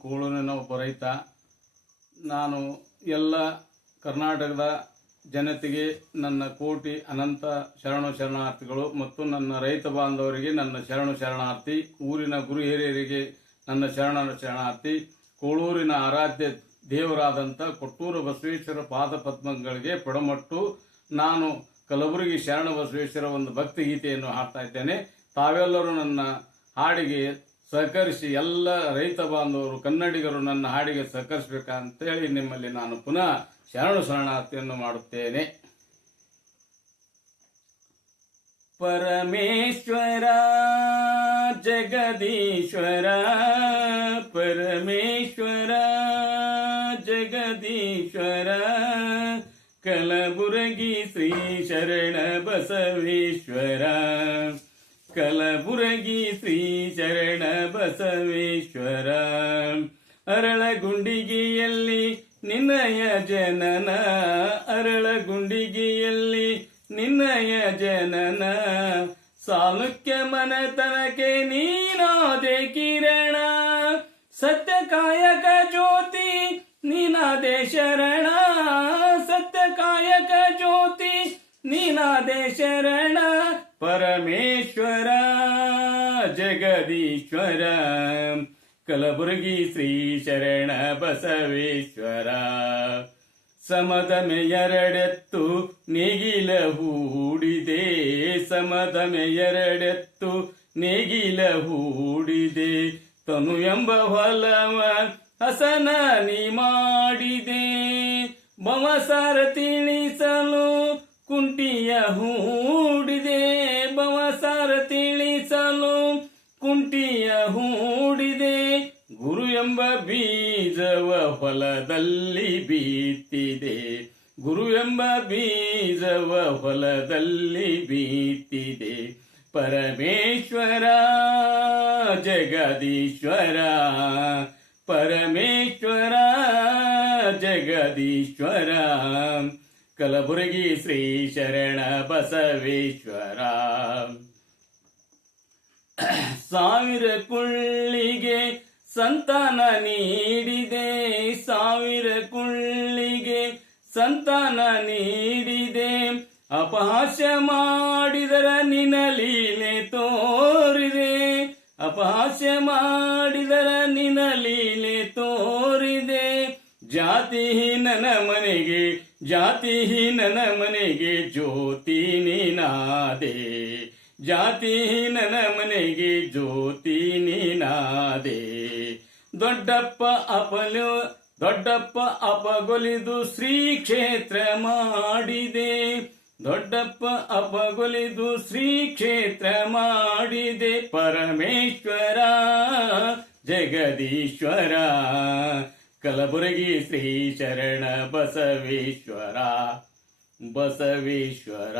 ಕೂಳೂರಿನ ಒಬ್ಬ ರೈತ. ನಾನು ಎಲ್ಲ ಕರ್ನಾಟಕದ ಜನತೆಗೆ ನನ್ನ ಕೋಟಿ ಅನಂತ ಶರಣಾರ್ಥಿಗಳು ಮತ್ತು ನನ್ನ ರೈತ ಬಾಂಧವರಿಗೆ ನನ್ನ ಶರಣಾರ್ಥಿ. ಊರಿನ ಗುರು ಹಿರಿಯರಿಗೆ ನನ್ನ ಶರಣಾರ್ಥಿ. ಕೂಳೂರಿನ ಆರಾಧ್ಯ ದೇವರಾದಂಥ ಕೊಟ್ಟೂರು ಬಸವೇಶ್ವರ ಪಾದ ಪದ್ಮಗಳಿಗೆ ಪಡಮಟ್ಟು ನಾನು ಕಲಬುರಗಿ ಶರಣ ಬಸವೇಶ್ವರ ಒಂದು ಭಕ್ತಿ ಗೀತೆಯನ್ನು ಹಾಡ್ತಾ ಇದ್ದೇನೆ. ತಾವೆಲ್ಲರೂ ನನ್ನ ಹಾಡಿಗೆ ಸಹಕರಿಸಿ, ಎಲ್ಲ ರೈತ ಬಾಂಧವರು ಕನ್ನಡಿಗರು ನನ್ನ ಹಾಡಿಗೆ ಸಹಕರಿಸಬೇಕಂತೇಳಿ ನಿಮ್ಮಲ್ಲಿ ನಾನು ಪುನಃ ಶರಣಾರ್ಥಿಯನ್ನು ಮಾಡುತ್ತೇನೆ. ಪರಮೇಶ್ವರ ಜಗದೀಶ್ವರ, ಪರಮೇಶ್ವರ ಜಗದೀಶ್ವರ, ಕಲಬುರಗಿ ಶ್ರೀ ಶರಣ ಬಸವೇಶ್ವರ, ಕಲಬುರಗಿ ಶ್ರೀ ಶರಣ ಬಸವೇಶ್ವರ. ಅರಳಗುಂಡಿಗೆಯಲ್ಲಿ ನಿನ್ನಯ ಜನನ, ಅರಳಗುಂಡಿಗೆಯಲ್ಲಿ ನಿನ್ನಯ ಜನನ, ಸಾಲುಕ್ಯ ಮನತನಕ್ಕೆ ನೀನಾದೆ ಕಿರಣ, ಸತ್ಯ ಕಾಯಕ ಜ್ಯೋತಿ ನೀನಾದೆ ಶರಣ, ಸತ್ಯ ಕಾಯಕ ಜ್ಯೋತಿ ನೀನಾದೆ ಶರಣ. ಪರಮೇಶ್ವರ ಜಗದೀಶ್ವರ, ಕಲಬುರಗಿ ಶ್ರೀ ಶರಣ ಬಸವೇಶ್ವರ. ಸಮದಮೆ ಎರಡೆತ್ತು ನೇಗಿಲ ಹೂಡಿದೆ, ಸಮದಮೆ ಎರಡೆತ್ತು ನೇಗಿಲ ಹೂಡಿದೆ, ತನು ಎಂಬ ಹೊಲವ ಹಸನ ನೀ ಮಾಡಿದೆ, ಬವಸಾರ ತಿಳಿಸಲು ಕುಂಟಿಯ ಹೂಡಿದೆ, ಬವಸಾರ ತಿಳಿಸಲು ಕುಂಟಿಯ ಹೂಡಿದೆ, ಗುರು ಎಂಬ ಬೀಜವ ಹೊಲದಲ್ಲಿ ಬೀತ್ತಿದೆ, ಗುರು ಎಂಬ ಬೀಜವ ಹೊಲದಲ್ಲಿ ಬೀತ್ತಿದೆ. ಪರಮೇಶ್ವರ ಜಗದೀಶ್ವರ, ಪರಮೇಶ್ವರ ಜಗದೀಶ್ವರ, ಕಲಬುರಗಿ ಶ್ರೀ ಶರಣ ಬಸವೇಶ್ವರ. ಸಾವಿರ ಕುಳ್ಳಿಗೆ ಸಂತಾನ ನೀಡಿದೆ, ಸಾವಿರ ಕುಳ್ಳಿಗೆ ಸಂತಾನ ನೀಡಿದೆ, ಅಪಹಾಸ್ಯ ಮಾಡಿದರ ನಿನ್ನ ಲೀಲೆ ತೋರಿದೆ, ಅಪಹಾಸ್ಯ ಮಾಡಿದರ ನಿನ್ನ ಲೀಲೆ ತೋರಿದೆ. ಜಾತಿಹೀನನ ಮನೆಗೆ, ಜಾತಿಹೀನನ ಮನೆಗೆ ಜ್ಯೋತಿ ನೀನಾದೆ, ಜಾತಿಹೀನನ ಮನೆಗೆ ಜ್ಯೋತಿ ನೀನಾದೆ. ದೊಡ್ಡಪ್ಪ ಅಪಗೊಲಿದು ಶ್ರೀ ಕ್ಷೇತ್ರ ಮಾಡಿದೆ, ದೊಡ್ಡಪ್ಪ ಅಪಗೊಲಿದು ಶ್ರೀ ಕ್ಷೇತ್ರ ಮಾಡಿದೆ. ಪರಮೇಶ್ವರ ಜಗದೀಶ್ವರ, ಕಲಬುರಗಿ ಶ್ರೀ ಶರಣ ಬಸವೇಶ್ವರ, ಬಸವೇಶ್ವರ.